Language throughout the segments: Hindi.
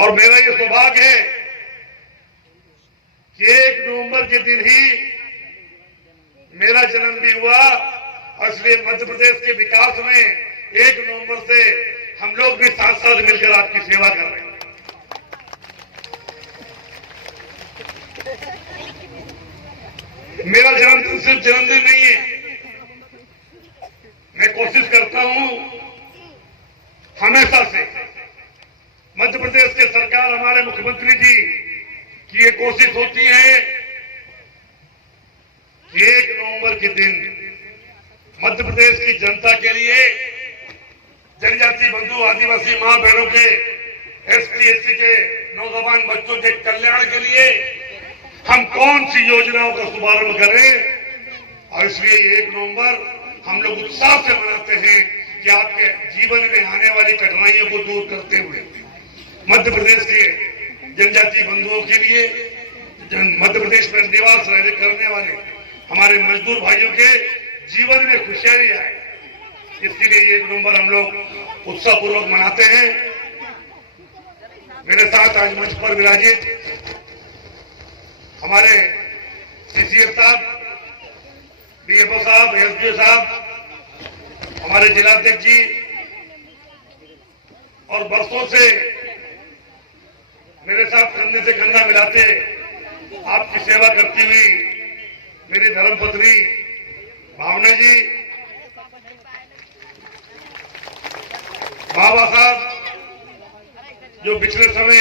और मेरा ये सौभाग्य है कि 1 नवंबर के दिन ही मेरा जन्म भी हुआ, इसलिए मध्य प्रदेश के विकास में 1 नवंबर से हम लोग भी साथ साथ मिलकर आपकी सेवा कर रहे हैं। मेरा जन्मदिन सिर्फ जन्मदिन नहीं है, मैं कोशिश करता हूं हमेशा से, मध्य प्रदेश के सरकार, हमारे मुख्यमंत्री जी की ये कोशिश होती है कि 1 नवंबर के दिन मध्य प्रदेश की जनता के लिए, जनजाति बंधु आदिवासी मां बहनों के, एसटी एससी के नौजवान बच्चों के कल्याण के लिए हम कौन सी योजनाओं का शुभारंभ करें। और इसलिए 1 नवंबर हम लोग उत्साह से मनाते हैं कि आपके जीवन में आने वाली कठिनाइयों को दूर करते हुए मध्य प्रदेश के जनजाति बंधुओं के लिए, मध्य प्रदेश में निवास करने वाले हमारे मजदूर भाइयों के जीवन में खुशहाली आए, इसके लिए 1 नवंबर हम लोग उत्साहपूर्वक मनाते हैं। मेरे साथ आज मंच पर विराजित हमारे सीसीएफ साहब, डीएफओ साहब, एसडीओ साहब, हमारे जिलाध्यक्ष जी, और बरसों से मेरे साथ कंधे से कंधा मिलाते आपकी सेवा करती हुई मेरी धर्मपत्नी भावना जी, बाबा साहब जो पिछले समय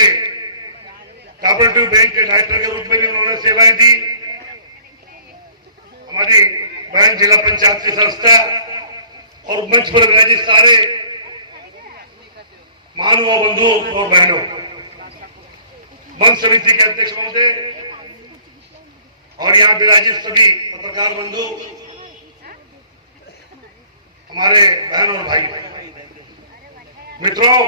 कोऑपरेटिव बैंक के डायरेक्टर के रूप में भी उन्होंने सेवाएं दी, हमारी बहन जिला पंचायत की संस्था और मंच पर विराजित सारे महानुभाव बंधु और बहनों, वन समिति के अध्यक्ष महोदय और यहां विराजित सभी पत्रकार बंधु, हमारे बहन और भाई, मित्रों,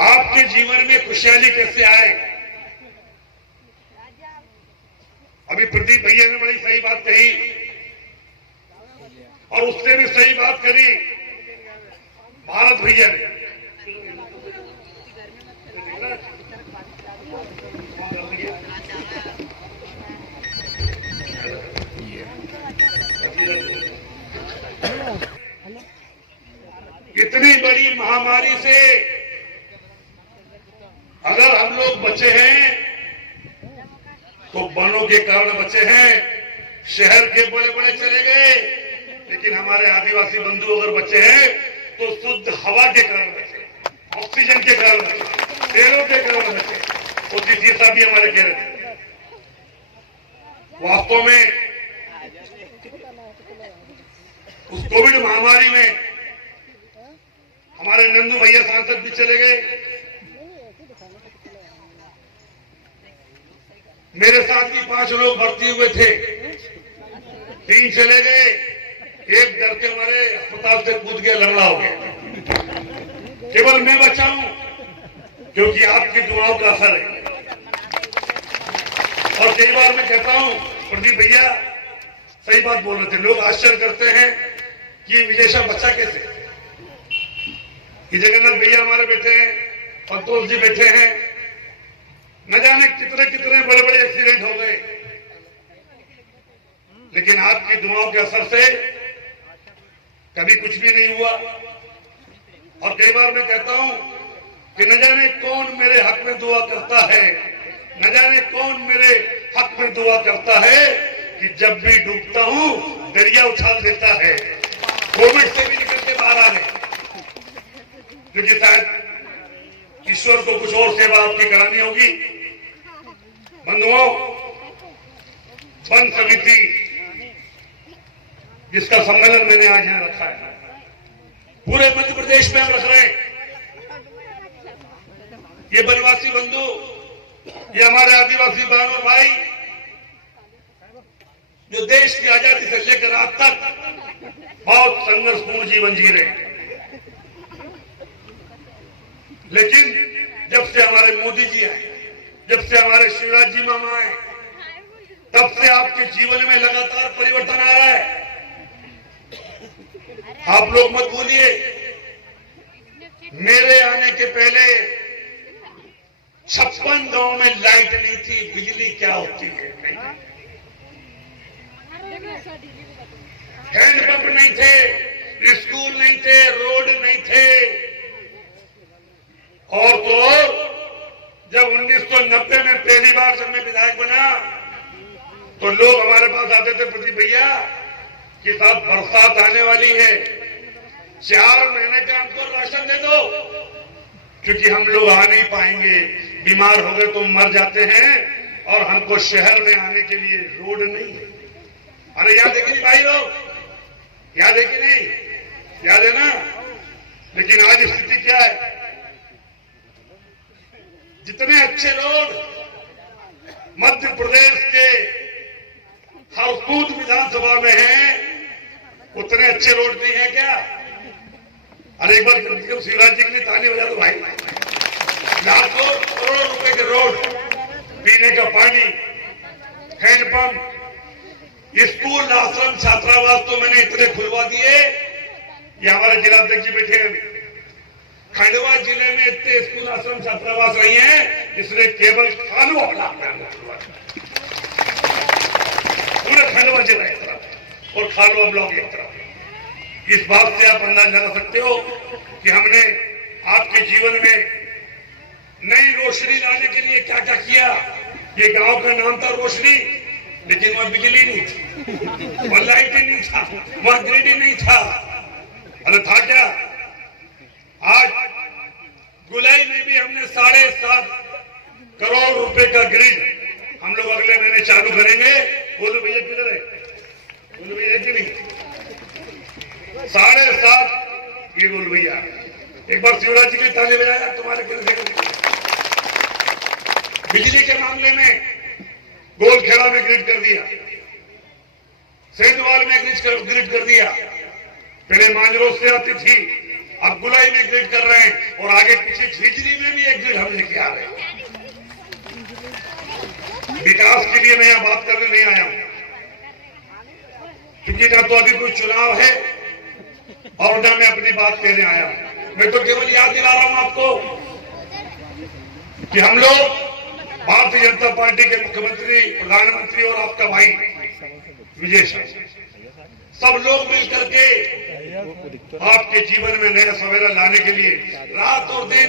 आपके जीवन में खुशहाली कैसे आए। अभी प्रदीप भैया ने बड़ी सही बात कही और उससे भी सही बात करी भारत भैया ने। इतनी बड़ी महामारी से अगर हम लोग बचे हैं तो वनों के कारण बचे हैं, शहर के बड़े बड़े चले गए, लेकिन हमारे आदिवासी बंधु अगर बचे हैं तो शुद्ध हवा के कारण बचे, ऑक्सीजन के कारण बचे, पेड़ों के कारण बचे। और जी साहब भी हमारे कह रहे थे, वास्तव में उस कोविड महामारी में हमारे नंदू भैया सांसद भी चले गए, मेरे साथ भी 5 लोग भर्ती हुए थे, 3 चले गए, एक डर के मारे अस्पताल से कूद के लंगड़ा हो गया। केवल मैं बचा हूं क्योंकि आपकी दुआओं का असर है। और कई बार मैं कहता हूं, प्रदीप भैया सही बात बोल रहे थे, लोग आश्चर्य करते हैं कि विजय बच्चा कैसे। कि जगन्नाथ भैया हमारे बैठे हैं, संतोष जी बैठे हैं, न जाने कितने कितने बड़े बड़े एक्सीडेंट हो गए, लेकिन आपकी दुआओं के असर से कभी कुछ भी नहीं हुआ। और कई बार मैं कहता हूं कि न जाने कौन मेरे हक में दुआ करता है, न जाने कौन मेरे हक में दुआ करता है कि जब भी डूबता हूं दरिया उछाल देता है, कोविड से भी निकल के बाहर आ गए। क्योंकि शायद ईश्वर को कुछ और सेवा आपकी करानी होगी। बंधुओं, वन समिति जिसका सम्मेलन मैंने आज यहां रखा है, पूरे मध्य प्रदेश में हम रख रहे हैं। ये वनवासी बंधु, ये हमारे आदिवासी बहन और भाई जो देश की आजादी से लेकर आज तक बहुत संघर्षपूर्ण जीवन जी रहे हैं, लेकिन जब से हमारे मोदी जी आए, जब से हमारे शिवराज जी मामा आए, तब से आपके जीवन में लगातार परिवर्तन आ रहा है। आप लोग मत भूलिए मेरे आने के पहले 56 गांव में लाइट नहीं थी, बिजली क्या होती है नहीं, हैंडपंप नहीं थे, स्कूल नहीं थे, रोड नहीं थे। और तो जब 1990 में पहली बार जब मैं विधायक बना तो लोग हमारे पास आते थे, प्रदीप भैया कि साहब बरसात आने वाली है, 4 महीने का हमको राशन दे दो, क्योंकि हम लोग आ नहीं पाएंगे, बीमार हो गए तो मर जाते हैं और हमको शहर में आने के लिए रोड नहीं है। अरे याद है कि नहीं भाई लोग, याद है कि नहीं, याद है ना। लेकिन आज स्थिति क्या है, जितने अच्छे लोग मध्य प्रदेश के हरसूद विधानसभा में हैं, उतने अच्छे रोड नहीं है क्या। अरे एक बार शिवराज जी के लिए ताली बजा दो भाई। लाखों करोड़ों रुपए के रोड, पीने का पानी, हैंडपंप, स्कूल, आश्रम, छात्रावास तो मैंने इतने खुलवा दिए। ये हमारे जिलाध्यक्ष जी बैठे हैं, खंडवा जिले में इतने स्कूल, आश्रम, छात्रावास नहीं है, इसलिए केवल खालवा ब्लॉक में खुलवा पूरे खंडवा जिला एक तरफ और खालवा ब्लॉक एक तरफ। इस बात से आप अंदाजा लगा सकते हो कि हमने आपके जीवन में नई रोशनी लाने के लिए क्या क्या किया। ये गांव का नाम था रोशनी, लेकिन वहां बिजली नहीं थी, वहां लाइट नहीं था, वहां ग्रिड नहीं था। अरे था क्या, आज गुलाई में भी हमने 7.5 करोड़ रुपए का ग्रिड हम लोग अगले महीने चालू करेंगे। बोलो भैया किधर है, बोलो भैया कि नहीं, 7.5 ये बोल भैया। एक बार शिवराज जी के लिए ताली बजाया तुम्हारे किधर। बिजली के मामले में गोलखेड़ा में ग्रिड कर दिया, सेंधवाल में ग्रिड कर दिया, पहले मांजरों से आती थी, अब गुलाई में ग्रिड कर रहे हैं, और आगे पीछे झिझरी में भी एक ग्रिड हम लेके आ रहे हैं। विकास के लिए मैं यहां बात करने नहीं आया हूं, क्योंकि ना तो अभी कोई चुनाव है और ना मैं अपनी बात कहने आया हूं। मैं तो केवल याद दिला रहा हूं आपको कि हम लोग भारतीय जनता पार्टी के मुख्यमंत्री, प्रधानमंत्री और आपका भाई विजय शाह, सब लोग मिलकर के आपके जीवन में नया सवेरा लाने के लिए रात और दिन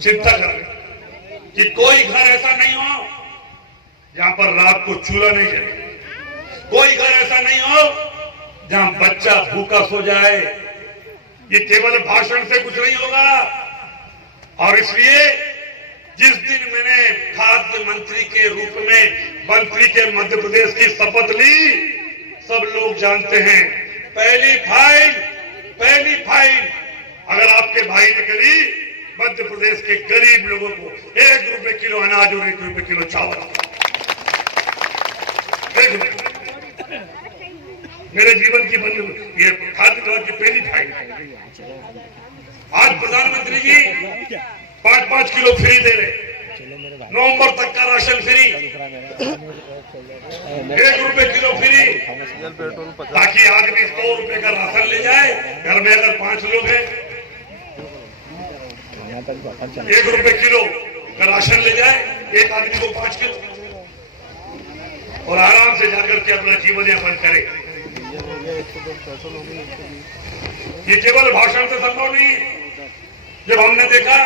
चिंता कर रहे हैं कि कोई घर ऐसा नहीं हो जहां पर रात को चूल्हा नहीं जले, कोई घर ऐसा नहीं हो जहां बच्चा भूखा सो जाए। ये केवल भाषण से कुछ नहीं होगा। और इसलिए जिस दिन मैंने खाद्य मंत्री के रूप में मंत्री के मध्य प्रदेश की शपथ ली, सब लोग जानते हैं, पहली फाइल अगर आपके भाई ने करी, मध्य प्रदेश के गरीब लोगों को 1 रुपए किलो अनाज और 1 रुपए किलो चावल। मेरे जीवन की ये खाद्य विभाग की पहली फाइल। आज प्रधानमंत्री जी 5-5 किलो फ्री दे रहे, नवंबर तक का राशन फ्री, 1 रुपए किलो फ्री, ताकि आदमी 100 रुपए का राशन ले जाए। घर में अगर 5 लोग हैं, 1 रुपए किलो का राशन ले जाए, एक आदमी को 5 किलो, और आराम से जाकर के अपना जीवन यापन करे। ये केवल भाषण से संभव नहीं है। जब हमने देखा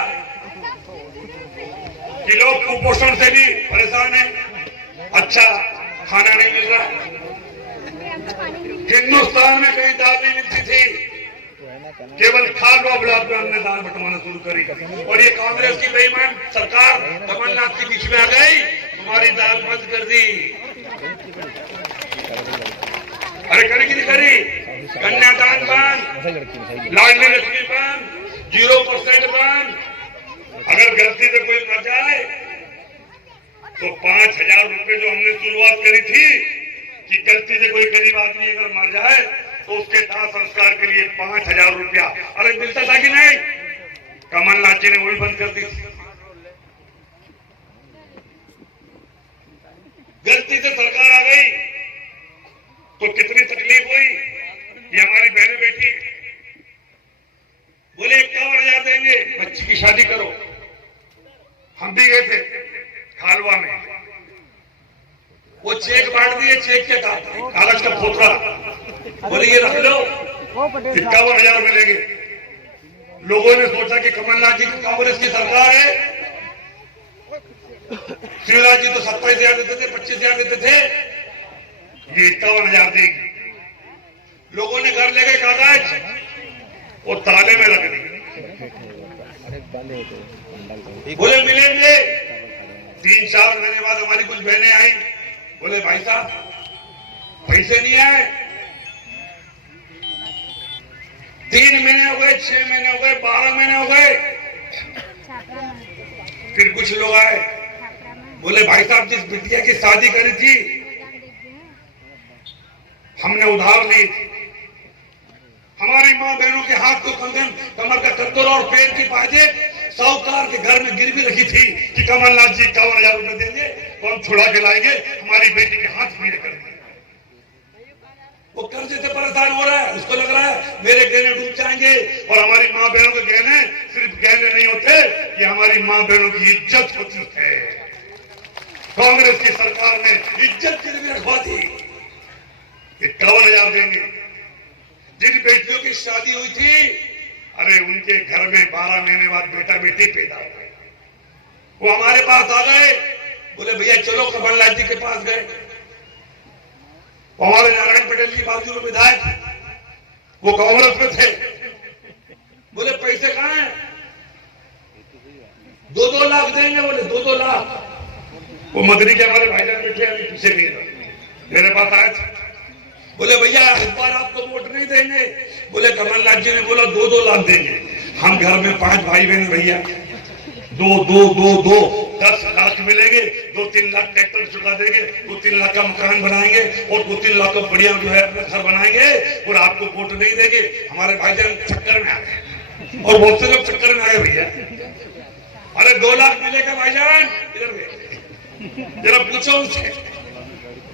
कि लोग कुपोषण से भी परेशान हैं, अच्छा खाना नहीं मिल रहा, हिंदुस्तान में कहीं दाल नहीं मिलती थी, केवल खालवा ब्लॉक में हमने दाल बंटवाना शुरू करी। और ये कांग्रेस की बेईमान सरकार कमलनाथ के बीच में आ गई, तुम्हारी दाल बंद कर दी। अरे करी कि नहीं करी, कन्यादान बंद, लाडली लक्ष्मी बंद, 0% बंद। अगर गलती से कोई मर जाए तो 5,000 रुपए जो हमने शुरुआत करी थी कि गलती से कोई गरीब आदमी अगर मर जाए तो उसके दाह संस्कार के लिए 5,000 रुपया, अरे मिलता था कि नहीं। कमलनाथ जी ने वो भी बंद कर दी। गलती से सरकार आ गई तो कितनी तकलीफ हुई। ये हमारी बहनें बेटी बोले 51,000 देंगे, बच्ची की शादी करो। हम भी गए थे खालवा में, वो चेक बांट दिए, चेक के कागज का फोतरा, बोले ये रख लो, 51,000 मिलेंगे। लोगों ने सोचा कि कमलनाथ जी की कांग्रेस की सरकार है, शिवराज जी तो 27,000 देते थे, 25,000 देते थे, ये 51,000 देंगे। लोगों ने घर ले गए कागज, वो ताले में लग गए। बोले मिलेंगे। 3-4 महीने बाद हमारी कुछ बहनें आई, बोले भाई साहब पैसे नहीं आए। 3 महीने हो गए, 6 महीने हो गए, 12 महीने हो गए। फिर कुछ लोग आए, बोले भाई साहब जिस बिटिया की शादी करी थी हमने उधार ली, हमारी माँ बहनों के हाथ को कंगन, कमर का कंदर और पैर की पाजेब साहूकार के घर में गिरवी रखी थी कि कमलनाथ जी 51,000 रुपए देंगे तो हम छुड़ा के लाएंगे, हमारी बेटी के हाथ पीले करेंगे। वो कर्जे से परेशान हो रहा है, उसको लग रहा है मेरे गहने डूब जाएंगे। और हमारी माँ बहनों के गहने सिर्फ गहने नहीं होते, कि हमारी माँ बहनों की इज्जत होती है। कांग्रेस की सरकार ने इज्जत के लिए रखवा दी। 51,000 देंगे। जिन बेटियों की शादी हुई थी, अरे उनके घर में 12 महीने बाद बेटा बेटी पैदा हो गए, वो हमारे पास आ गए, बोले भैया चलो कमलनाथ जी के पास गए। हमारे नारायण पटेल जी बाजू में विधायक, वो कांग्रेस में थे, बोले पैसे कहां हैं? 2-2 लाख देंगे, बोले 2-2 लाख। वो मदनी के हमारे भाईजान बैठे अभी पीछे गए, मेरे पास आए थे, बोले भैया इस बार आपको वोट नहीं देंगे। बोले कमलनाथ जी ने बोला 2-2 लाख देंगे। हम घर में 5 भाई बहन, भैया 2 10 लाख मिलेंगे, 2-3 लाख ट्रैक्टर चुका देंगे, 2-3 लाख का मकान बनाएंगे और 2-3 लाख का बढ़िया जो है अपना घर बनाएंगे और आपको वोट नहीं देंगे। हमारे भाईजान चक्कर में आ गए और बहुत से लोग चक्कर में आ गए भैया। अरे 2 लाख मिलेगा भाईजान, जरा पूछो उनसे।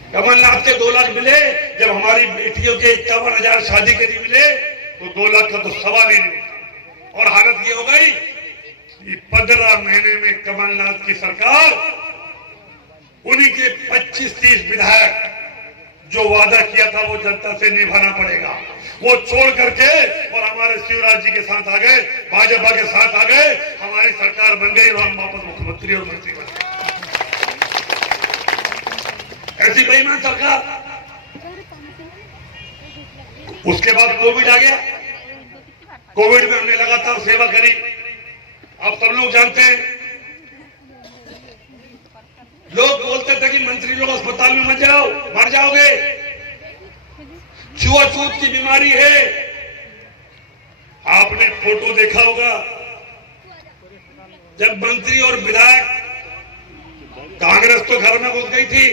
कमलनाथ के 2 लाख मिले, जब हमारी बेटियों के 51,000 शादी के लिए मिले तो 2 लाख का तो सवाल ही नहीं उठा। और हालत ये हो गई कि 15 महीने में कमलनाथ की सरकार, उन्हीं के 25-30 विधायक जो वादा किया था वो जनता से निभाना पड़ेगा, वो छोड़ करके और हमारे शिवराज जी के साथ आ गए, भाजपा के साथ आ गए, हमारी सरकार बन गई और हम वापस मुख्यमंत्री और मंत्री बन गए। ऐसी बेईमान सरकार। उसके बाद कोविड आ गया, कोविड में हमने लगातार सेवा करी। आप सब लोग जानते हैं, लोग बोलते थे कि मंत्री लोग अस्पताल में मत जाओ, मर जाओगे, छुआछूत की बीमारी है। आपने फोटो देखा होगा, जब मंत्री और विधायक, कांग्रेस तो घर में घुस गई थी,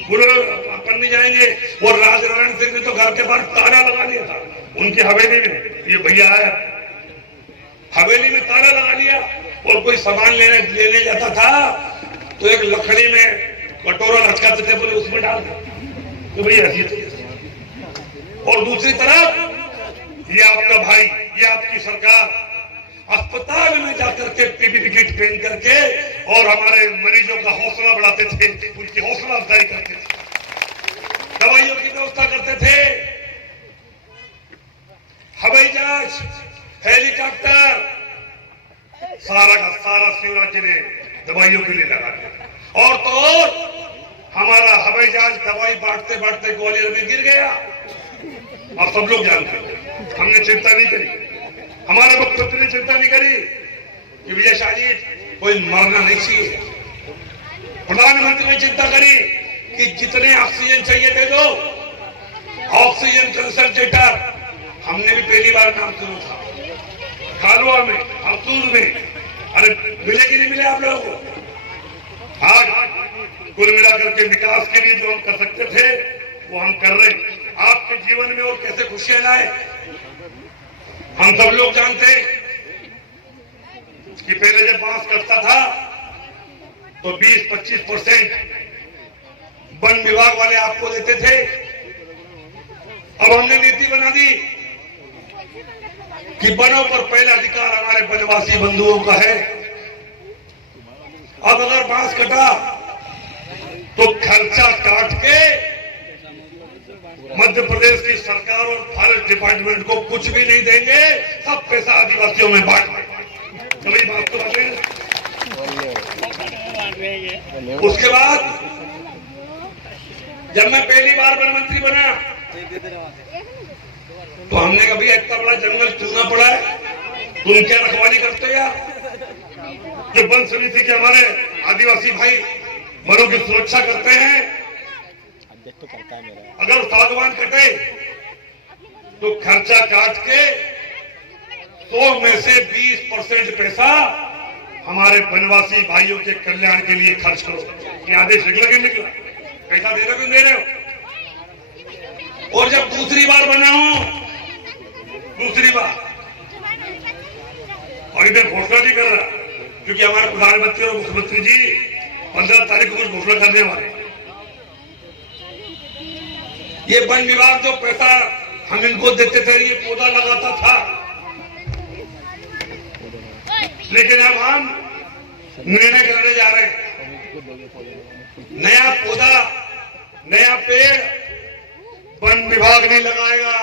अपन नहीं जाएंगे, और राजनारायण सिंह ने तो घर के बाहर ताला लगा दिया था उनकी हवेली में। ये भैया आया, हवेली में ताला लगा लिया, और कोई सामान लेने जाता था तो एक लकड़ी में कटोरा लटकाते थे, बोले उसमें डाल दो, तो भैया ऐसी। और दूसरी तरफ ये आपका भाई, ये आपकी सरकार अस्पताल में जाकर के पीपीई किट पहन करके और हमारे मरीजों का हौसला बढ़ाते थे, उनकी हौसला अफजाई करते थे, दवाइयों की व्यवस्था करते थे, हवाई जहाज, हेलीकॉप्टर, सारा का सारा शिवराज जी ने दवाइयों के लिए लगा दिया। और तो और हमारा हवाई जहाज दवाई बांटते बांटते ग्वालियर में गिर गया। आप सब लोग जानते हैं, हमने चिंता नहीं करी, हमारे मुख्यमंत्री ने चिंता नहीं करी कि विजय शाह जी कोई मरना नहीं चाहिए। प्रधानमंत्री ने चिंता करी कि जितने ऑक्सीजन चाहिए दे दो, ऑक्सीजन कंसंट्रेटर। हमने भी पहली बार नाम सुना था, खालवा में, हसूर में। अरे मिले कि नहीं मिले आप लोगों को? आज कुल मिलाकर के विकास के लिए जो हम कर सकते थे वो हम कर रहे हैं। आपके जीवन में और कैसे खुशियां लाए, हम सब लोग जानते हैं कि पहले जब बांस कटता था तो 20-25% वन विभाग वाले आपको देते थे। अब हमने नीति बना दी कि वनों पर पहला अधिकार हमारे वनवासी बंधुओं का है। अब अगर बांस कटा तो खर्चा काट के मध्य प्रदेश की सरकार और फॉरेस्ट डिपार्टमेंट को कुछ भी नहीं देंगे, सब पैसा आदिवासियों में बांट देंगे। कभी बात तो बताइए। उसके बाद जब मैं पहली बार वन मंत्री बना तो हमने कभी इतना बड़ा जंगल चुनना पड़ा है, तुम क्या रखवाली करते यार? जो वन समिति के हमारे आदिवासी भाई वनों की सुरक्षा करते हैं, अगर सागवान कटे तो खर्चा काट के 100 में से 20% पैसा हमारे वनवासी भाइयों के कल्याण के लिए खर्च करो। ये आदेश निकला कि निकला? पैसा दे रहे हो दे रहे हो? और जब दूसरी बार बना हूं, दूसरी बार, और इधर घोषणा नहीं कर रहा क्योंकि हमारे प्रधानमंत्री और मुख्यमंत्री जी 15 तारीख को कुछ घोषणा करने वाले। ये वन विभाग जो पैसा हम इनको देते थे, ये पौधा लगाता था, लेकिन अब हम निर्णय करने जा रहे हैं, नया पौधा नया पेड़ वन विभाग नहीं लगाएगा,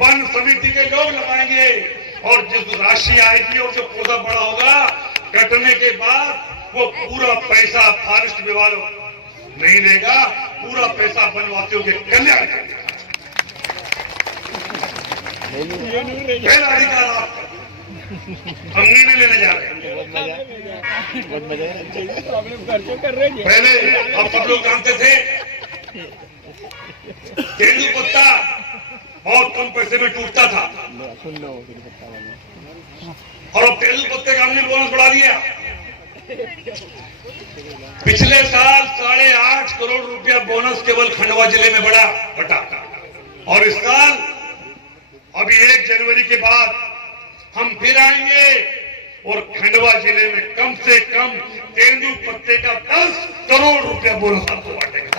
वन समिति के लोग लगाएंगे। और जिस राशि आएगी और जो पौधा बड़ा होगा, कटने के बाद वो पूरा पैसा फॉरेस्ट विभाग नहीं लेगा, पूरा पैसा वनवासियों के कल्याण का अधिकार आपका। हम निर्णय लेने जा रहे हैं। पहले अब सब लोग जानते थे तेंदुपत्ता बहुत कम पैसे में टूटता था, और अब तेंदुपत्ते का हमने बोनस बढ़ा दिया। पिछले साल 8.5 करोड़ रुपया बोनस केवल खंडवा जिले में बटा, और इस साल अभी 1 जनवरी के बाद हम फिर आएंगे और खंडवा जिले में कम से कम तेंदुपत्ते का 10 करोड़ रुपया बोनस आपको बांटेंगे।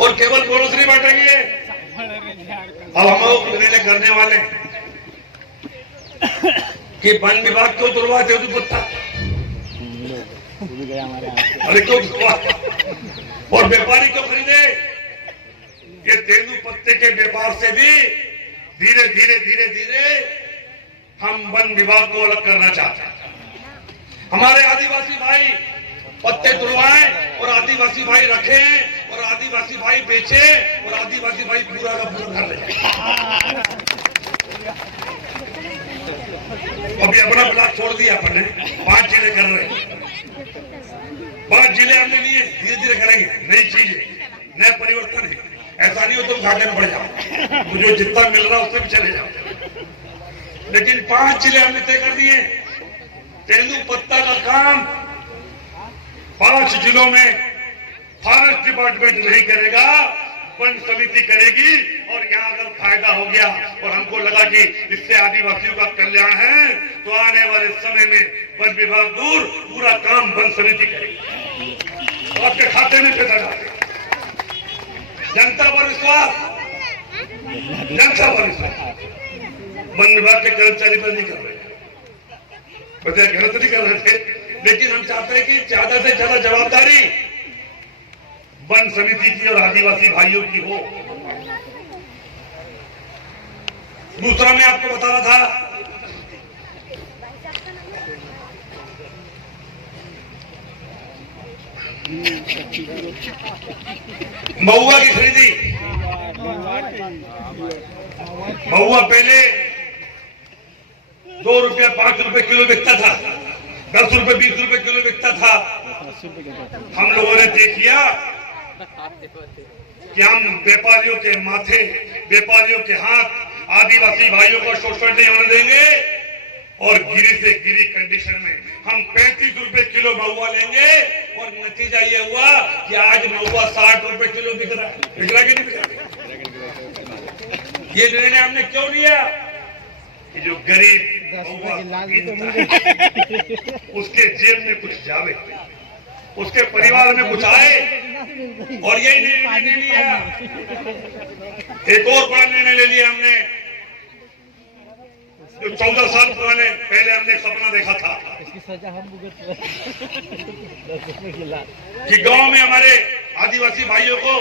और केवल बोनस नहीं बांटेंगे, अब हम लोग निर्णय करने वाले कि वन विभाग क्यों तुड़वा तेंदुपत्ता, अरे क्यों तुड़वा, और व्यापारी क्यों खरीदे? ये तेंदुपत्ते के व्यापार से भी धीरे धीरे हम वन विभाग को अलग करना चाहते हैं। हमारे आदिवासी भाई पत्ते तुड़वाएं और आदिवासी भाई रखें और आदिवासी भाई बेचे और आदिवासी भाई पूरा का पूरा कर ले। अभी अपना ब्लॉक छोड़ दिया अपने, 5 जिले कर रहे हैं, 5 जिले हमने लिए, धीरे धीरे करेंगे। नई चीज है, नया परिवर्तन है। ऐसा नहीं हो तुम घाटे में पड़ जाओ, मुझे जितना मिल रहा उससे भी चले जाओ। लेकिन 5 जिले हमने तय कर दिए। तेंदुपत्ता का काम 5 जिलों में फॉरेस्ट डिपार्टमेंट नहीं करेगा, वन समिति करेगी। और यहाँ अगर फायदा हो गया और हमको लगा कि इससे आदिवासियों का कल्याण है, तो आने वाले समय में वन विभाग दूर, पूरा काम वन समिति करेगी, तो आपके खाते में पैसा डालेगा। जनता पर विश्वास, जनता पर विश्वास। वन विभाग के कर्मचारी पर नहीं कर रहे, वैसे गलत नहीं कर रहे थे, लेकिन हम चाहते हैं कि ज्यादा से ज्यादा जवाबदारी वन समिति की और आदिवासी भाइयों की हो। दूसरा मैं आपको बता रहा था, महुआ की खरीदी। महुआ पहले 2 रुपया 5 रुपए किलो बिकता था, 10 रुपए 20 रुपए किलो बिकता था। हम लोगों ने तय किया कि हम व्यापारियों के माथे, व्यापारियों के हाथ आदिवासी भाइयों को शोषण नहीं होने देंगे, और गिरी से गिरी कंडीशन में हम 35 रुपए किलो महुआ लेंगे। और नतीजा ये हुआ कि आज महुआ 60 रुपए किलो बिक रहा है। बिक रहा कि नहीं बिक रहा? ये निर्णय हमने क्यों लिया कि जो गरीब महुआ उसके जेब में कुछ जावे, उसके परिवार में कुछ आए, और यही निर्णय लिया एक और बड़ा निर्णय ले लिया हमने, जो 14 साल पुराने पहले हमने एक सपना देखा था कि गांव में हमारे आदिवासी भाइयों को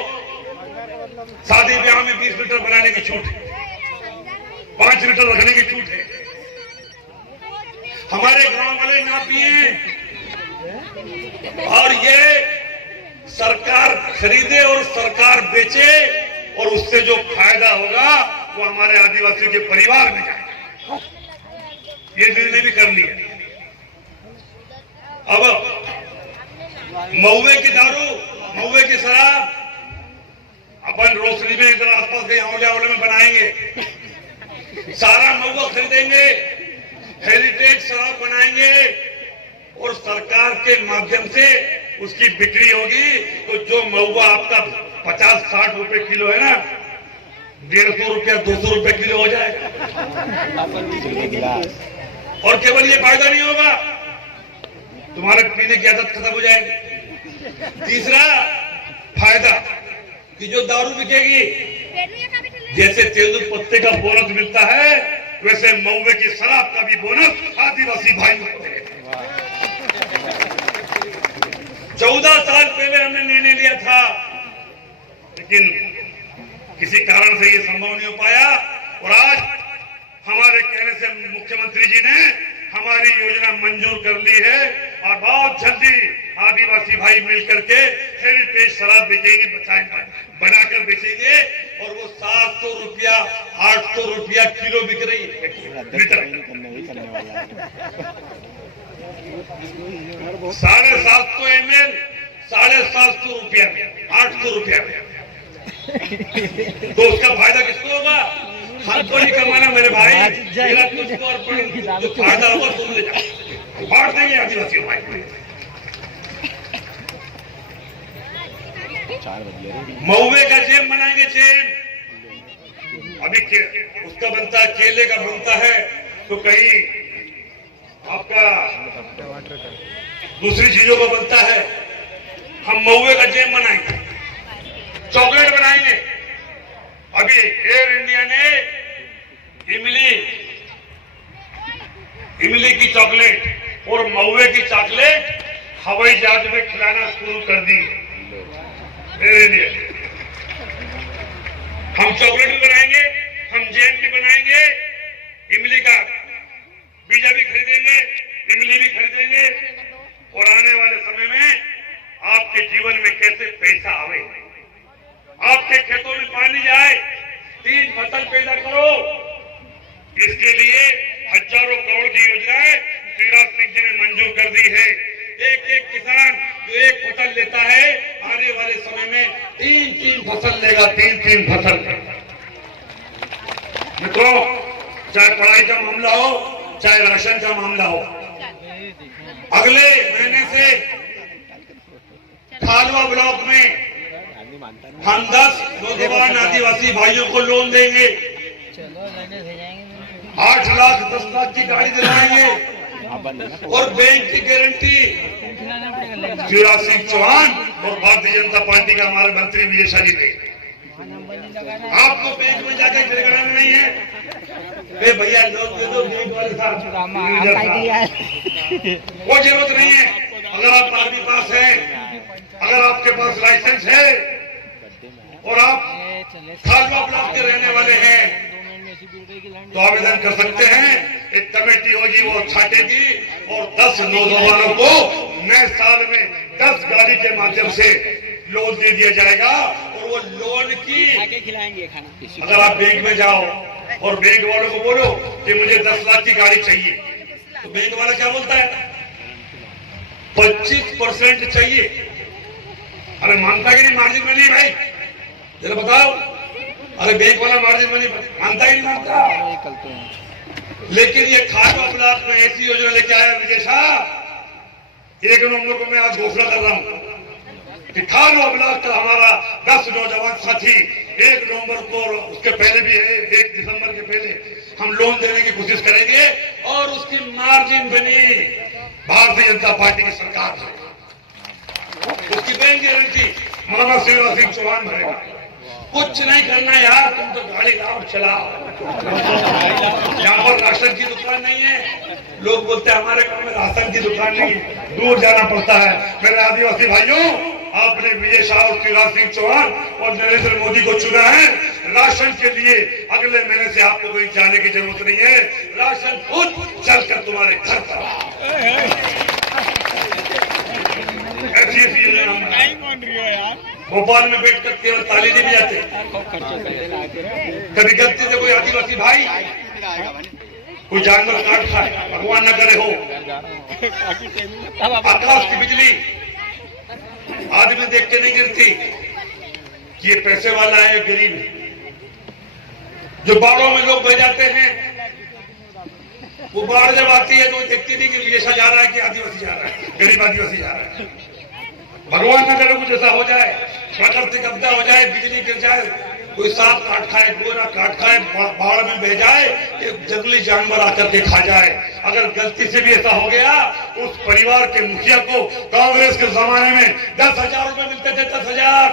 शादी ब्याह में 20 लीटर बनाने की छूट है, 5 लीटर रखने की छूट है। हमारे गांव वाले ना पिए और ये सरकार खरीदे और सरकार बेचे और उससे जो फायदा होगा वो हमारे आदिवासियों के परिवार में जाएगा। ये निर्णय भी कर लिया। अब महुए की दारू, महुए की शराब अपन रोशनी में इधर आसपास के आंवले में बनाएंगे, सारा महुआ खरीदेंगे, हेरिटेज शराब बनाएंगे और सरकार के माध्यम से उसकी बिक्री होगी। तो जो महुआ आपका 50-60 रुपए किलो है ना, 150 रुपया 200 रुपए किलो हो जाएगा। और केवल ये फायदा नहीं होगा, तुम्हारे पीने की आदत खत्म हो जाएगी। तीसरा फायदा कि जो दारू बिकेगी, जैसे तेंदुल पत्ते का बोनस मिलता है वैसे महुए की शराब का भी बोनस आदिवासी भाइयों को मिलेगा। 14 साल पहले हमने निर्णय लिया था, लेकिन किसी कारण से ये संभव नहीं हो पाया और आज हमारे कहने से मुख्यमंत्री जी ने हमारी योजना मंजूर कर ली है और बहुत जल्दी आदिवासी भाई मिलकर के हेरिटेज शराब बेचेंगे, बनाकर बेचेंगे और वो 700 रुपया 800 रुपया किलो बिक रही है लीटर। 750 ml 750 रुपया में, 800 रुपया में। तो उसका फायदा किसको होगा? हमको नहीं कमाना मेरे भाई, मेरा तुझको और जो फायदा होगा तुम ले जाओ, बांट देंगे आदिवासी भाई। महुए का जेम बनाएंगे, जेम अभी उसका बनता है, केले का बनता है, तो कहीं आपका दूसरी चीजों का बनता है। हम महुए का जेम बनाएंगे, चॉकलेट बनाएंगे। अभी एयर इंडिया ने इमली की चॉकलेट और महुए की चॉकलेट हवाई जहाज में खिलाना शुरू कर दी एयर इंडिया। हम चॉकलेट भी बनाएंगे, हम जैम भी बनाएंगे, इमली का बीजा भी खरीदेंगे, इमली भी खरीदेंगे और आने वाले समय में आपके जीवन में कैसे पैसा आवे, आपके खेतों में पानी जाए, 3 फसल पैदा करो। इसके लिए हजारों करोड़ की योजनाएं शिवराज सिंह जी ने मंजूर कर दी है। एक किसान जो एक फसल लेता है, आने वाले समय में 3 फसल लेगा, 3 फसल। मित्रों, चाहे पढ़ाई का मामला हो, चाहे राशन का मामला हो, अगले महीने से खालवा ब्लॉक में हम 10 नौजवान आदिवासी भाइयों को लोन देंगे, 8 लाख 10 लाख की गाड़ी दिलाएंगे और बैंक की गारंटी शिवराज सिंह चौहान और भारतीय जनता पार्टी का हमारे मंत्री विजय शाह जी ने। आपको बैंक में जाकर गिड़गिड़ाना नहीं है, भैया लोन दे दो बैंक वाले साहब, वो जरूरत नहीं है। अगर आप पार्टी पास है, अगर आपके पास लाइसेंस है और आप खालवा ब्लॉक के रहने वाले हैं तो आवेदन कर सकते हैं। एक कमेटी होगी, वो छाटेगी और 10 नौजवानों को नए साल में 10 गाड़ी के माध्यम से लोन दे दिया जाएगा और वो लोन की खिलाएंगे खाना। अगर आप बैंक में जाओ और बैंक वालों को बोलो कि मुझे 10 लाख की गाड़ी चाहिए, तो बैंक वाला क्या बोलता है? 25% चाहिए। अरे मानता कि नहीं मार्जिन मनी भाई, जरा बताओ। अरे बैंक वाला मार्जिन मनी मानता ही नहीं मानता। लेकिन ये खालवा ब्लॉक में ऐसी योजना लेके आया विजय शाह। 1 नवंबर को मैं आज घोषणा कर रहा हूं कि खालवा ब्लॉक का हमारा 10 नौजवान साथी 1 नवंबर को, उसके पहले भी है, 1 दिसंबर के पहले हम लोन देने की कोशिश करेंगे और उसकी मार्जिन बनी भारतीय जनता पार्टी की सरकार है। उसकी बैंक गारंटी मानव शिवराज सिंह चौहान भरेगा। कुछ नहीं करना यार, तुम तो गाड़ी लाओ चलाओ। यहाँ पर राशन की दुकान नहीं है, लोग बोलते हैं हमारे गांव में राशन की दुकान नहीं है, दूर जाना पड़ता है। मेरे आदिवासी भाइयों, आपने विजय शाह और शिवराज सिंह चौहान और नरेंद्र मोदी को चुना है राशन के लिए। अगले महीने से आपको कहीं जाने की जरूरत नहीं है, राशन खुद चलकर तुम्हारे घर पर। ऐसी योजना भोपाल में बैठकर केवल ताली नहीं बजाते। कभी गलती से कोई आदिवासी भाई कोई जानवर काट खाए, भगवान न करे हो, आकाश की बिजली आदमी देख के नहीं गिरती कि ये पैसे वाला है गरीब है। जो बाढ़ों में लोग बह जाते हैं, वो बाढ़ जब आती है तो देखती नहीं कि विदेशा जा रहा है कि आदिवासी जा रहा है, गरीब आदिवासी जा रहा है। भगवान न करे कुछ ऐसा हो जाए, प्राकृतिक आपदा हो जाए, बिजली गिर जाए, कोई सांप काट खाए, गोरा काट खाए, बाढ़ में बह जाए, एक जंगली जानवर आकर के खा जाए। अगर गलती से भी ऐसा हो गया, उस परिवार के मुखिया को कांग्रेस के जमाने में 10,000 रुपए मिलते थे, 10,000।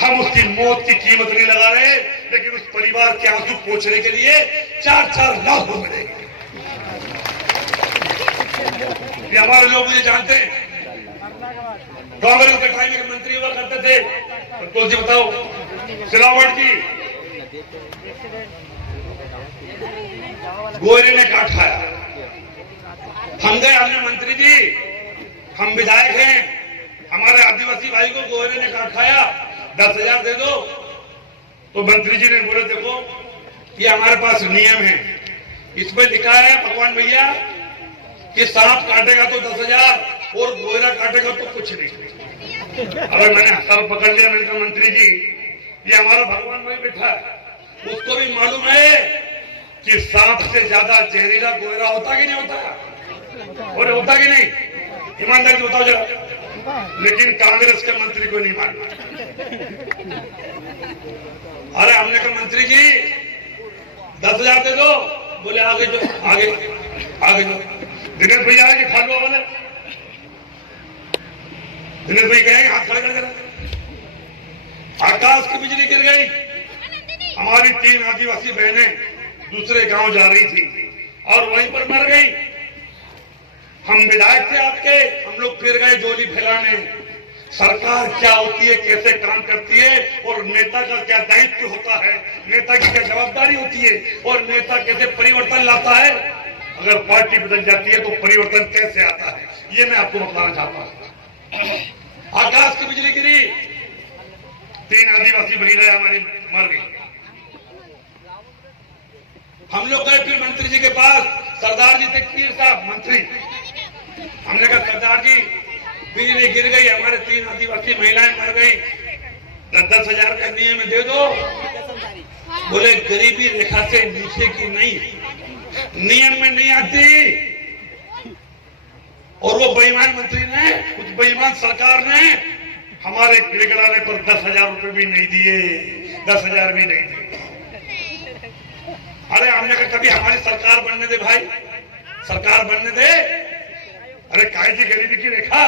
हम उसकी मौत की कीमत नहीं लगा रहे, लेकिन उस परिवार के आंसू पोंछने के लिए 4-4 लाख रुपए देंगे। ये हमारे लोग मुझे जानते हैं, कांग्रेस के टाइम के मंत्री हुआ करते थे। तो जी बताओ, सिलावट जी गोरे ने काट खाया, हम गए, हमने मंत्री जी, हम विधायक हैं, हमारे आदिवासी भाई को गोरे ने काट खाया, 10,000 दे दो। तो मंत्री जी ने बोले देखो ये हमारे पास नियम है, इसमें लिखा है भगवान भैया कि सांप काटेगा तो 10,000 और गोरा काटेगा तो कुछ नहीं। अरे मैंने सर पकड़ लिया, मैंने कहा मंत्री जी ये हमारा भगवान भाई बैठा है, उसको भी मालूम है कि सांप से ज्यादा जहरीला गोरा होता कि नहीं होता, और होता कि नहीं, ईमानदारी से बताओ जरा। लेकिन कांग्रेस के मंत्री को नहीं मालूम। अरे हमने कहा मंत्री जी 10,000 दे दो, बोले आगे जो आगे आगे जो दिनेश भैया आगे खा लो, बोले दिनेश भाई गए, हाथ खड़े कर जरा। आकाश की बिजली गिर गई, हमारी 3 आदिवासी बहनें दूसरे गांव जा रही थी और वहीं पर मर गई। हम विधायक थे आपके, हम लोग फिर गए डोली फैलाने। सरकार क्या होती है, कैसे काम करती है, और नेता का क्या दायित्व होता है, नेता की क्या जवाबदारी होती है, और नेता कैसे परिवर्तन लाता है। अगर पार्टी बदल जाती है तो परिवर्तन कैसे आता है, ये मैं आपको बताना चाहता हूं। आकाश की बिजली गिरी, 3 आदिवासी महिलाएं हमारी मर गई। हम लोग गए फिर मंत्री जी के पास, सरदार जी थे कीर साहब मंत्री। हमने कहा सरदार जी बिजली गिर गई, हमारे 3 आदिवासी महिलाएं मर गई, 10,000 का नियम में दे दो। बोले गरीबी रेखा से नीचे की नहीं, नियम में नहीं आती। और वो बेईमान मंत्री ने, उस बेईमान सरकार ने हमारे गिड़गिड़ाने पर 10,000 रुपए भी नहीं दिए, 10,000 भी नहीं दिए। अरे हमने कहा कभी हमारी सरकार बनने दे भाई, सरकार बनने दे। अरे काहे की गरीबी की रेखा,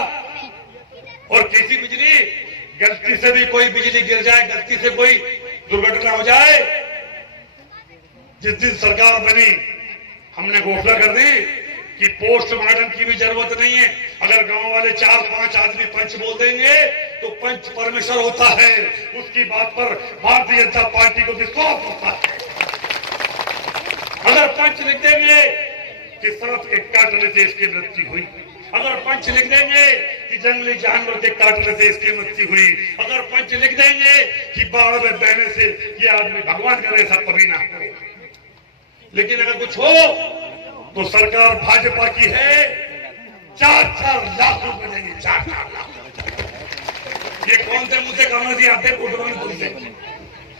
और कैसी बिजली, गलती से भी कोई बिजली गिर जाए, गलती से कोई दुर्घटना हो जाए। जिस दिन सरकार बनी हमने घोषणा कर दी कि पोस्टमार्टम की भी जरूरत नहीं है। अगर गांव वाले 4-5 आदमी पंच बोल देंगे तो पंच परमेश्वर होता है, उसकी बात पर भारतीय जनता पार्टी को विश्वास होता है। अगर पंच लिख देंगे कि सांप के काटने से इसकी मृत्यु हुई, अगर पंच लिख देंगे कि जंगली जानवर के काटने से इसकी मृत्यु हुई, अगर पंच लिख देंगे कि बाढ़ में बहने से ये आदमी, भगवान करे ऐसा कभी ना हो। लेकिन अगर कुछ हो तो सरकार भाजपा की है, 4-4 लाख रुपए देंगे, 4-4 लाख। ये कौन से मुझसे करना चाहिए आते से,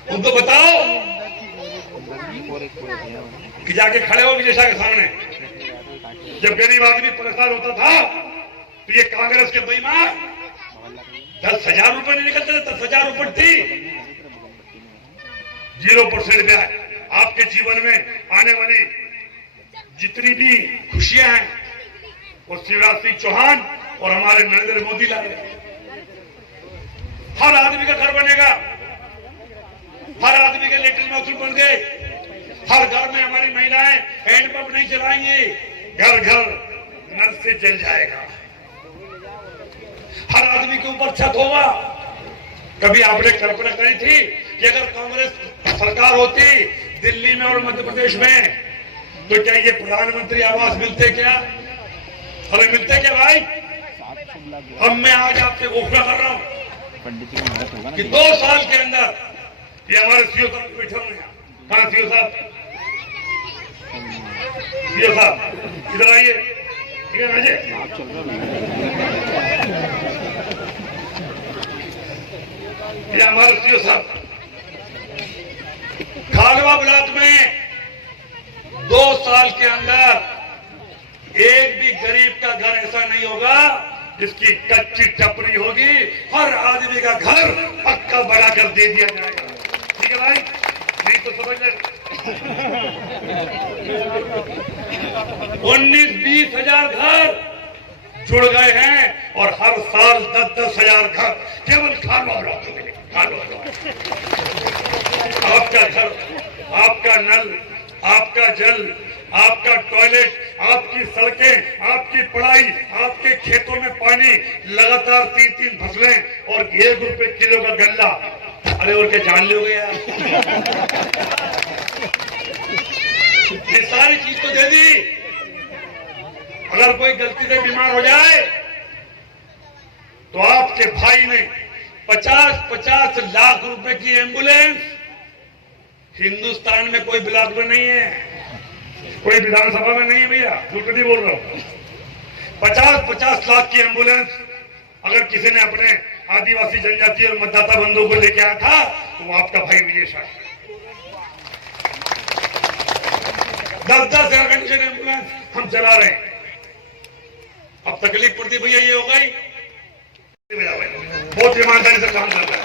उनको बताओ कि जाके खड़े हो विजय शाह के सामने। जब गरीब आदमी परेशान होता था तो ये कांग्रेस के बेईमान 10,000 रुपए नहीं निकलते थे, 10,000 रुपए थी 0% ब्याज। आपके जीवन में आने वाली जितनी भी खुशियां हैं वो शिवराज सिंह चौहान और हमारे नरेंद्र मोदी ला रहे। हर आदमी का घर बनेगा, हर आदमी के लेटरिन बाथरूम बन गए, हर घर में हमारी महिलाएं हैंडपंप नहीं चलाएंगी, घर घर नल से जल जाएगा, हर आदमी के ऊपर छत होगा। कभी आपने कल्पना करी थी कि अगर कांग्रेस सरकार होती दिल्ली में और मध्य प्रदेश में तो क्या ये प्रधानमंत्री आवास मिलते? क्या हमें मिलते क्या भाई? अब मैं आज आपसे घोषणा कर रहा हूं कि 2 साल के अंदर ये हमारे सीओ साहब बैठे हुए हैं। कहां सीओ साहब? सीओ साहब इधर आइए, इधर आइए। ये हमारे सीओ साहब खालवा ब्लॉक में 2 साल के अंदर एक भी गरीब का घर ऐसा नहीं होगा जिसकी कच्ची टपरी होगी, हर आदमी का घर पक्का बना कर दे दिया जाएगा। ठीक है भाई? नहीं तो समझ ले 19-20 हजार घर जुड़ गए हैं और हर साल 10-10 हजार घर केवल खालवा ब्लॉक में मिलेगा। खालवा ब्लॉक आपका घर, आपका नल, आपका जल, आपका टॉयलेट, आपकी सड़कें, आपकी पढ़ाई, आपके खेतों में पानी, लगातार 3-3 फसलें और 1 रुपए किलो का गल्ला। अरे और क्या जान लोगे यार? ये सारी चीज तो दे दी। अगर कोई गलती से बीमार हो जाए तो आपके भाई ने 50-50 लाख रुपए की एम्बुलेंस, हिंदुस्तान में कोई ब्लॉक में नहीं है, कोई विधानसभा में नहीं है भैया, झूठ नहीं बोल रहा हूं। 50-50 लाख की एम्बुलेंस अगर किसी ने अपने आदिवासी जनजाति और मतदाता बंधुओं को लेके आया था तो वो आपका भाई Vijay Shah. 10-10 air condition ambulance हम चला रहे हैं। अब तकलीफ पड़ती भैया ये हो गई, बहुत ईमानदारी से काम कर रहा है।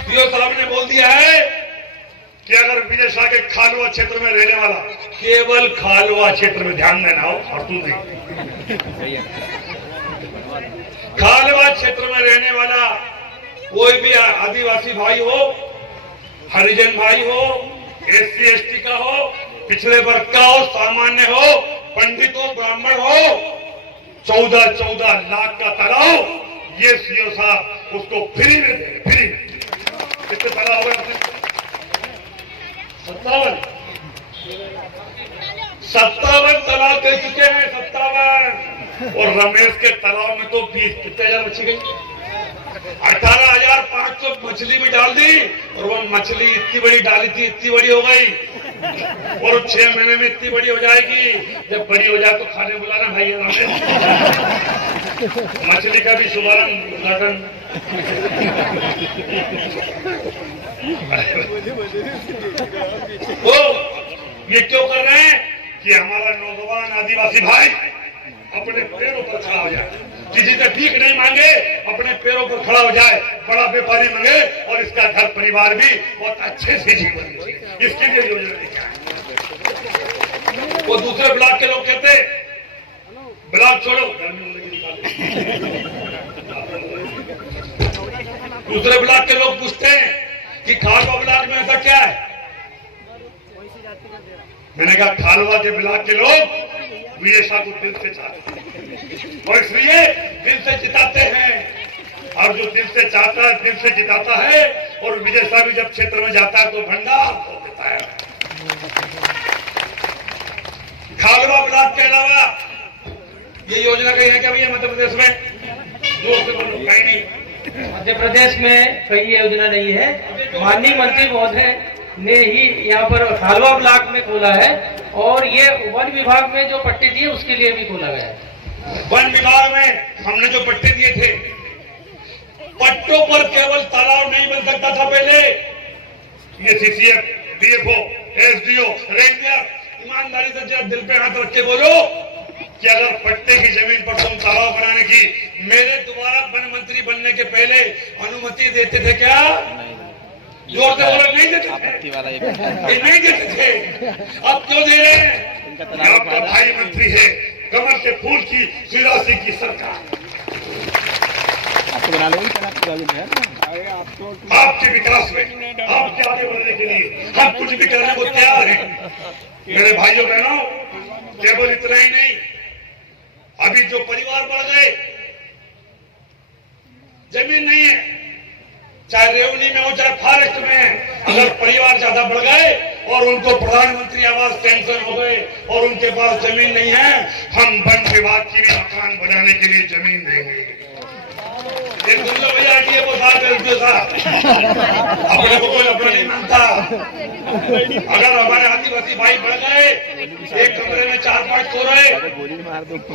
सीओ साहब ने बोल दिया है कि अगर विजय शाह के खालवा क्षेत्र में रहने वाला, केवल खालवा क्षेत्र में ध्यान देना हो, और तू खालवा क्षेत्र में रहने वाला कोई भी आदिवासी भाई हो, हरिजन भाई हो, SC ST का हो, पिछड़े वर्ग का हो, सामान्य हो, पंडित हो, ब्राह्मण हो, 14 लाख का तालाब ये सीओ साहब उसको फ्री में दे, फ्री में। कितने तालाब हो गए? 57 तालाब दे चुके हैं, 57। और रमेश के तालाब में तो 20 कितने हजार मछली गई? 18,500 मछली भी डाल दी और वो मछली इतनी बड़ी डाली थी, इतनी बड़ी हो गई और 6 महीने में इतनी बड़ी हो जाएगी। जब बड़ी हो जाए तो खाने बुलाना भाई रमेश। मछली का भी शुभारंभ उद्घाटन। वो ये क्यों कर रहे हैं कि हमारा नौजवान आदिवासी भाई अपने पैरों पर खड़ा हो जाए, किसी से भीख नहीं मांगे, अपने पैरों पर खड़ा हो जाए, बड़ा व्यापारी मांगे और इसका घर परिवार भी बहुत अच्छे से जीवन जिए, इसके लिए योजना लेकर आए। वो दूसरे ब्लॉक के लोग कहते ब्लॉक छोड़ो, दूसरे ब्लॉक के लोग पूछते हैं कि खालवा ब्लॉक में ऐसा क्या है? मैंने कहा खालवा के ब्लॉक के लोग विजय शाह को दिल से चाहते हैं और इसलिए दिल से जिताते हैं, और जो दिल से चाहता है दिल से जिताता है। और विजय शाह भी जब क्षेत्र में जाता है तो भंडार खोल देता है। खालवा ब्लॉक के अलावा ये योजना कहीं है क्या भैया मध्य प्रदेश में? कहीं नहीं, मध्य प्रदेश में कोई योजना नहीं है। माननीय मंत्री महोदय ने ही यहाँ पर खालवा ब्लॉक में खोला है और ये वन विभाग में जो पट्टे दिए उसके लिए भी खोला गया है। वन विभाग में हमने जो पट्टे दिए थे, पट्टों पर केवल तालाब नहीं बन सकता था पहले। ये CCF, DFO, SDO, रेंजर ईमानदारी से जब दिल पे हाथ रख के बोलो कि अगर पट्टे की जमीन पर तुम तालाब बनाने की मेरे दोबारा वन मंत्री बनने के पहले अनुमति देते थे क्या? जोर से बोलो, नहीं देते थे, नहीं देते थे। अब क्यों दे रहे हैं? आपका भाई मंत्री है, कमल के फूल की 84 की सरकार। आपके विकास में, आपके आगे बढ़ने के लिए हम कुछ भी करने को तैयार हैं। मेरे भाइयों बहनों, केवल इतना ही नहीं, अभी जो परिवार बढ़ गए, जमीन नहीं है, चाहे रेवनी में हो चाहे फॉरेस्ट में है, अगर परिवार ज्यादा बढ़ गए और उनको प्रधानमंत्री आवास पेंशन हो गए और उनके पास जमीन नहीं है, हम वन विभाग की भी मकान बनाने के लिए जमीन देंगे। ये सुन लो भैया, ये वो साथ अपने को कोई अपना नहीं मानता। अगर हमारे आदिवासी भाई बढ़ गए, एक कमरे में 4-5 सो रहे,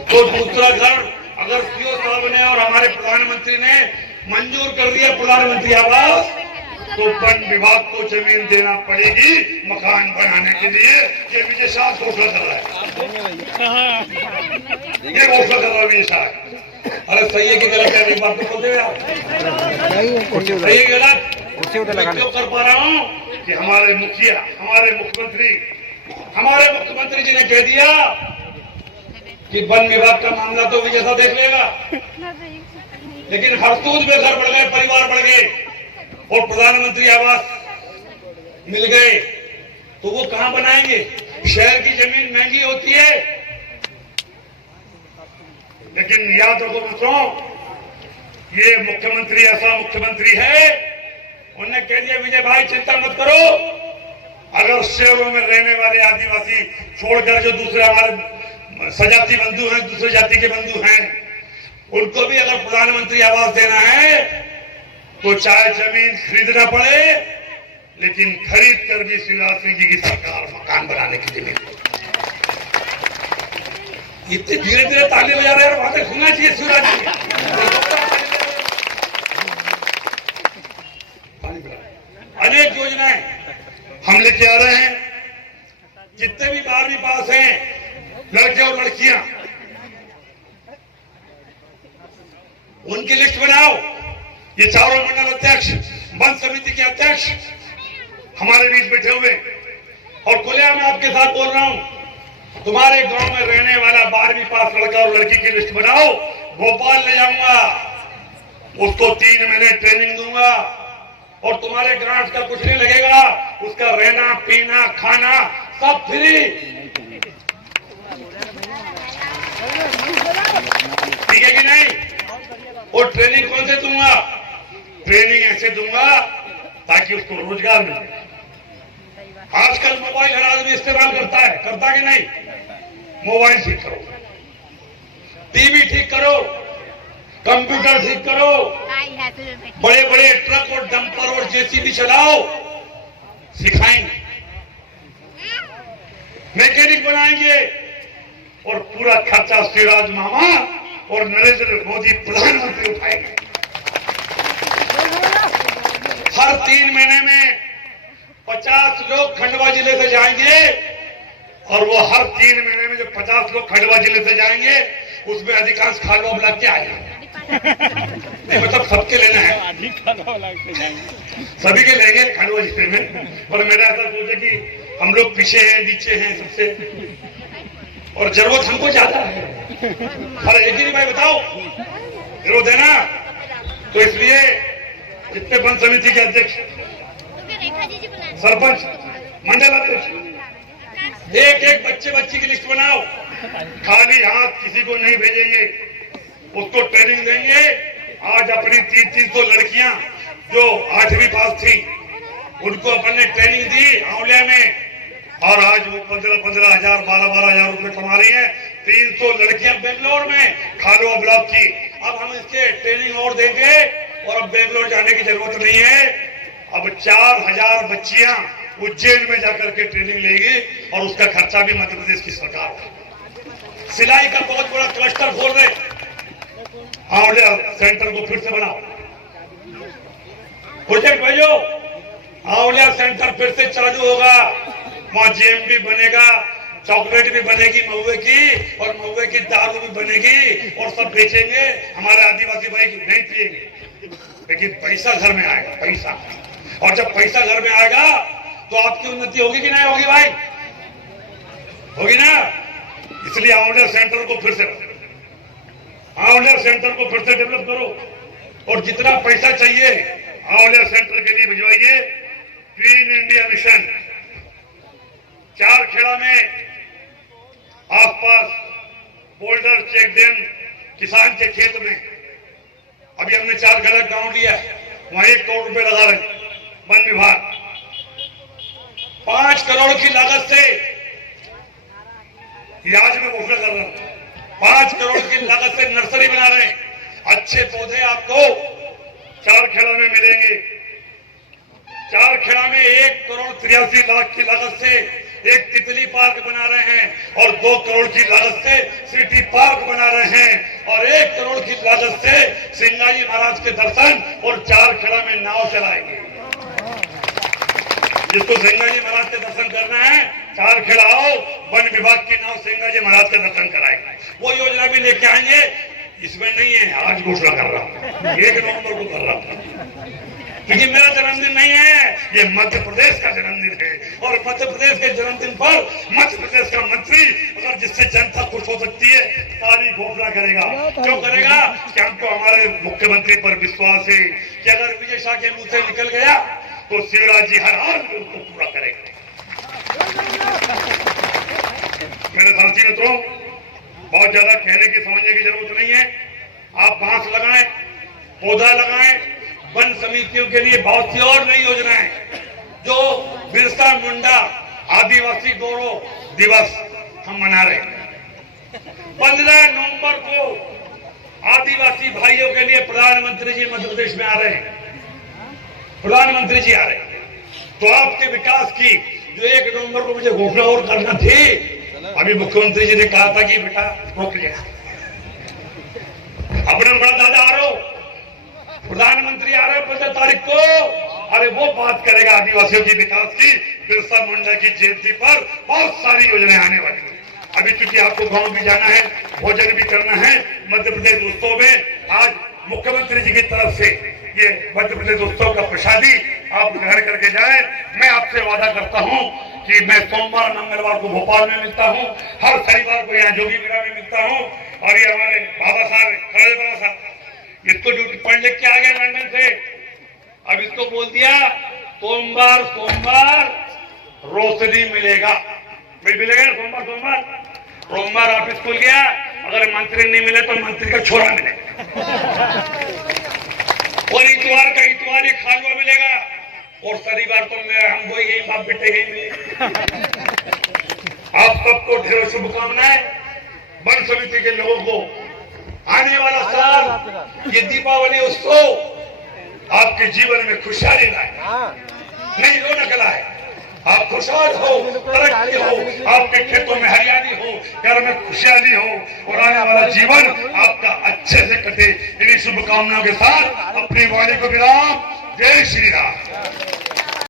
तो दूसरा घर अगर सीओ साहब ने और हमारे प्रधानमंत्री ने मंजूर कर दिया प्रधानमंत्री आवास, तो वन विभाग को जमीन देना पड़ेगी मकान बनाने के लिए। ये विजय शाह घोषणा कर रहा है, ये घोषणा कर रहा है विजय शाह। अरे सही है कि गलत है, एक बात तो बोलते हैं आप, सही है गलत? मैं क्यों कर पा रहा हूँ कि हमारे मुखिया, हमारे मुख्यमंत्री जी ने कह दिया कि वन विभाग का मामला तो विजय शाह देख लेगा, लेकिन हरसूद में घर बढ़ गए, परिवार बढ़ गए और प्रधानमंत्री आवास मिल गए, तो वो कहां बनाएंगे? शहर की जमीन महंगी होती है। लेकिन याद रखो मित्रों, ये मुख्यमंत्री ऐसा मुख्यमंत्री है, उन्होंने कह दिया विजय भाई चिंता मत करो, अगर शहरों में रहने वाले आदिवासी छोड़कर जो दूसरे हमारे सजाती बंधु हैं, दूसरे जाति के बंधु हैं, उनको भी अगर प्रधानमंत्री आवास देना है तो चाहे जमीन खरीदना पड़े, लेकिन खरीद कर भी शिवराज सिंह जी की सरकार मकान बनाने की जमीन। इतने धीरे धीरे ताली बजा रहे हैं, वहां तक सुनना चाहिए शिवराज जी। अनेक योजनाएं हम लेके आ रहे हैं, जितने भी 12वीं पास हैं लड़के और लड़कियां, उनकी लिस्ट बनाओ। ये चारों मंडल अध्यक्ष, वन समिति के अध्यक्ष हमारे बीच बैठे हुए, और खुले मैं आपके साथ बोल रहा हूं, तुम्हारे गांव में रहने वाला 12वीं पास लड़का और लड़की की लिस्ट बनाओ, भोपाल ले जाऊंगा, उसको 3 महीने ट्रेनिंग दूंगा और तुम्हारे ग्रांट का कुछ नहीं लगेगा, उसका रहना पीना खाना सब फ्री। ठीक है कि नहीं? और ट्रेनिंग कौन से दूंगा? ट्रेनिंग ऐसे दूंगा ताकि उसको रोजगार मिले। आजकल मोबाइल हर आदमी इस्तेमाल करता कि नहीं? मोबाइल ठीक करो, टीवी ठीक करो, कंप्यूटर ठीक करो, बड़े बड़े ट्रक और डंपर और जेसीबी चलाओ, सिखाएंगे, मैकेनिक बनाएंगे और पूरा खर्चा शिवराज मामा और नरेंद्र मोदी प्रधानमंत्री उठाएंगे। हर 3 महीने में 50 लोग खंडवा जिले से जाएंगे और वो हर 3 महीने में जो 50 लोग खंडवा जिले से जाएंगे, उसमें अधिकांश खालवा ब्लॉक के आएंगे। नहीं मतलब सबके लेना है, सभी के लेंगे खंडवा जिले में। पर मेरा ऐसा सोचे कि हम लोग पीछे हैं, नीचे हैं सबसे, और जरूरत हमको ज्यादा है। अरे एक ही भाई बताओ, जरूरत है ना? तो इसलिए जितने वन समिति के अध्यक्ष, सरपंच, मंडल अध्यक्ष, एक बच्ची की लिस्ट बनाओ। खाली हाथ किसी को नहीं भेजेंगे, उसको ट्रेनिंग देंगे। आज अपनी 300 लड़कियां जो 8वीं पास थी, उनको अपन ने ट्रेनिंग दी आंवलिया में, और आज वो 15-15 हजार 12-12 हजार रुपए कमा रही है। 300 लड़कियां बेंगलोर में, खालवा ब्लॉक की। अब हम इसके ट्रेनिंग और देंगे और अब बेंगलोर जाने की जरूरत नहीं है। अब 4000 बच्चियां उज्जैन में जाकर के ट्रेनिंग लेगी और उसका खर्चा भी मध्य प्रदेश की सरकार। सिलाई का बहुत बड़ा क्लस्टर खोल रहे, आंवलिया सेंटर को फिर से बनाओ, प्रोजेक्ट भेजो, आंवलिया सेंटर फिर से चालू होगा। वहां जेम भी बनेगा, चॉकलेट भी बनेगी महुए की, और महुए की दारू भी बनेगी, और सब बेचेंगे। हमारे आदिवासी भाई नहीं पिएंगे, लेकिन पैसा घर में आएगा, पैसा। और जब पैसा घर में आएगा तो आपकी उन्नति होगी कि नहीं होगी भाई? होगी ना? इसलिए आंवलिया सेंटर को फिर से डेवलप करो। और जितना पैसा चाहिए आंवलिया सेंटर के लिए भिजवाइए। क्लीन इंडिया मिशन चारखेड़ा में आसपास बोल्डर चेक डैम किसान के खेत में अभी हमने 4 गलत गांव लिया, वहां 1 करोड़ रुपए लगा रहे वन विभाग। 5 करोड़ की लागत से आज में घोषणा कर रहा हूं, 5 करोड़ की लागत से नर्सरी बना रहे हैं। अच्छे पौधे आपको चारखेड़ा में मिलेंगे। चारखेड़ा में 1 करोड़ 83 लाख की लागत से एक तितली पार्क बना रहे हैं और 2 करोड़ की लागत से सिटी पार्क बना रहे हैं और 1 करोड़ की लागत से सिंगाजी महाराज के दर्शन और चारखेड़ा में नाव चलाएंगे। जिसको सिंगाजी महाराज के दर्शन करना है चारखेड़ा आओ, वन विभाग की नाव सिंगाजी महाराज के दर्शन कराएंगे। वो योजना भी लेके आएंगे। इसमें नहीं है, आज घोषणा कर रहा हूं, 1 नवंबर को कर रहा हूं, क्योंकि मेरा जन्मदिन नहीं है, ये मध्य प्रदेश का जन्मदिन है। और मध्य प्रदेश के जन्मदिन पर मध्य प्रदेश का मंत्री अगर जिससे जनता खुश हो सकती है सारी घोषणा करेगा। क्यों करेगा? कि हमको हमारे मुख्यमंत्री पर विश्वास है कि अगर विजय शाह के मुंह से निकल गया तो शिवराज जी हर हाल में उसको पूरा करेंगे। मेरे साथी मित्रों, बहुत ज्यादा कहने की समझने की जरूरत नहीं है। आप बांस लगाएं, पौधा लगाएं। वन समितियों के लिए बहुत सी और नई योजनाएं जो बिरसा मुंडा आदिवासी गौरव दिवस हम मना रहे हैं। 15 नवंबर को आदिवासी भाइयों के लिए प्रधानमंत्री जी मध्य प्रदेश में आ रहे हैं। प्रधानमंत्री जी आ रहे हैं तो आपके विकास की जो 1 नवंबर को मुझे घोषणा और करना थी, अभी मुख्यमंत्री जी ने कहा था कि बेटा रोक लिया। अपने बड़ा दादा आ रहे हो, प्रधानमंत्री आ रहे 15 तारीख को, अरे वो बात करेगा आदिवासियों की विकास की। बिरसा मुंडा की जयंती पर बहुत सारी योजनाएं आने वाली है। अभी चूंकि आपको गांव भी जाना है, भोजन भी करना है। मध्य प्रदेश उत्सव में आज मुख्यमंत्री जी की तरफ से ये मध्य प्रदेश उत्सव का प्रसादी आप ग्रहण करके जाए। मैं आपसे वादा करता हूं कि मैं सोमवार मंगलवार को भोपाल में मिलता हूं, हर शनिवार को यहाँ जोगीबीड़ा में मिलता हूं। और ये हमारे बाबा साहब खड़े साहब इसको ड्यूटी पढ़ लिख के आ गए लंदन से, अब इसको बोल दिया सोमवार रोशनी मिलेगा। मिलेगा ना सोमवार ऑफिस खुल गया। अगर मंत्री नहीं मिले तो मंत्री का छोरा मिलेगा और इतवार ही खालवा मिलेगा और शनिवार को मेरा हम दो यही बाप बेटे यही मिले। आप सबको ढेरों शुभकामनाएं। वन समिति के लोगों को आने वाला साल ये दीपावली उत्सव आपके जीवन में खुशहाली लाए, नहीं रौनक लाए। आप खुशहाल हो, तरक्की हो, आपके खेतों में हरियाली हो, घर में खुशहाली हो और आने वाला जीवन आपका अच्छे से कटे। इन्हीं शुभकामनाओं के साथ अपनी वाणी को विराम। जय श्री राम।